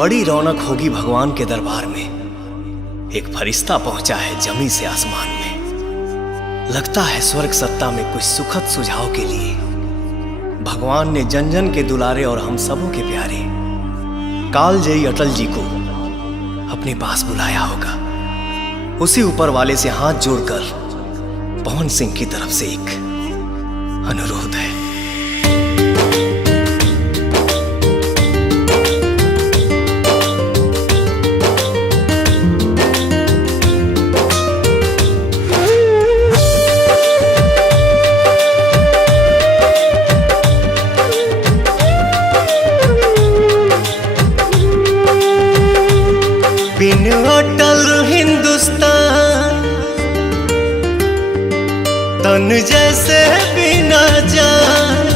बड़ी रौनक होगी भगवान के दरबार में। एक फरिश्ता पहुंचा है जमी से आसमान में। लगता है स्वर्ग सत्ता में कुछ सुखद सुझाव के लिए भगवान ने जन जन के दुलारे और हम सबों के प्यारे कालजयी अटल जी को अपने पास बुलाया होगा। उसी ऊपर वाले से हाथ जोड़कर पवन सिंह की तरफ से एक अनुरोध है। बिन अटल हिंदुस्तान तन जैसे बिना जान।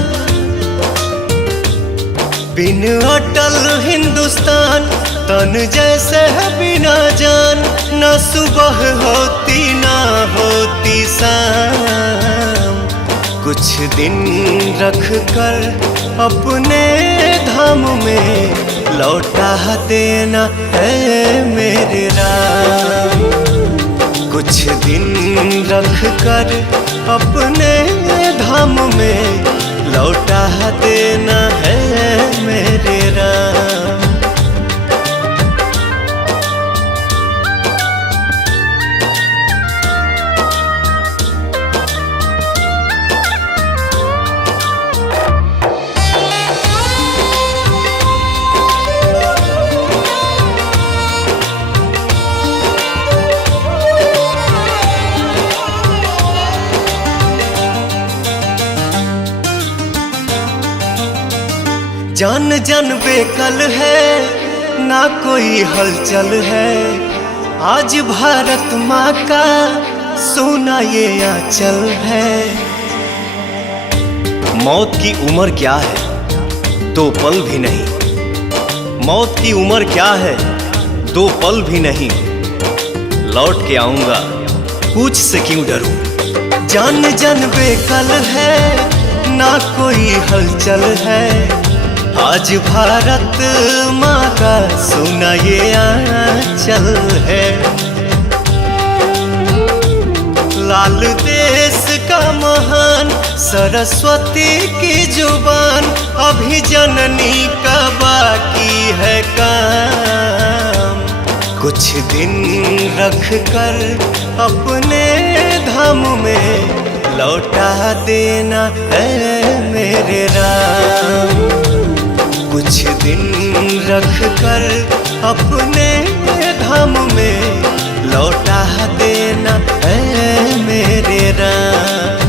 बिन अटल हिंदुस्तान तन जैसे बिना जान। न सुबह होती ना होती शाम। कुछ दिन रख कर अपने धाम में लौटा देना है मेरे राम। कुछ दिन रख कर अपने धाम में लौटा देना है मेरे राम। जान जन बेकल है ना कोई हलचल है। आज भारत माँ का सोना ये आंचल है। मौत की उम्र क्या है 2 पल भी नहीं। मौत की उम्र क्या है 2 पल भी नहीं। लौट के आऊंगा पूछ से क्यों डरूं। जान जन बेकल है ना कोई हलचल है। आज भारत माँ का सोना ये आंचल है। लाल देश का महान सरस्वती की जुबान। अभी जननी का बाकी है काम। कुछ दिन रख कर अपने धाम में लौटा देना है मेरे राम। कुछ दिन रख कर अपने धाम में लौटा देना है मेरे राम।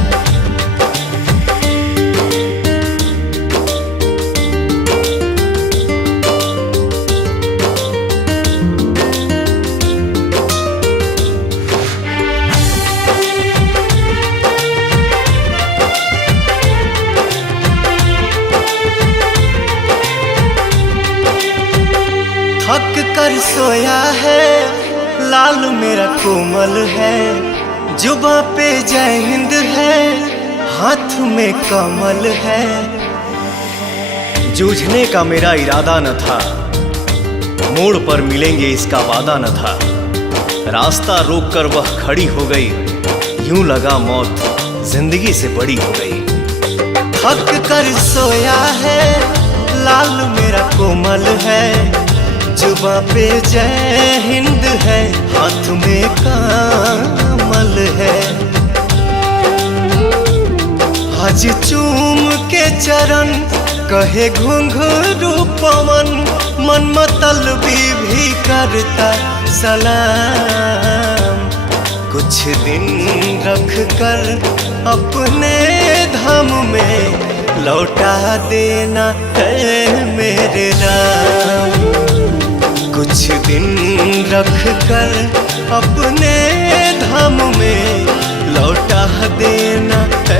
थक कर सोया है लाल मेरा कोमल है। जुबां पे जय हिंद है हाथ में कमल है। जूझने का मेरा इरादा न था। मोड़ पर मिलेंगे इसका वादा न था। रास्ता रोक कर वह खड़ी हो गई। यूं लगा मौत जिंदगी से बड़ी हो गई। थक कर सोया है लाल मेरा कोमल है। जुबां पे जय हिंद है हाथ में कमल है। आज चूम के चरण कहे घुंघरू पवन। मन मतलबी भी करता सलाम। कुछ दिन रख कर अपने धाम में लौटा देना है मेरे राम। कुछ दिन रख कर अपने धाम में लौटा देना है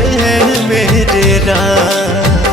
मेरे राम।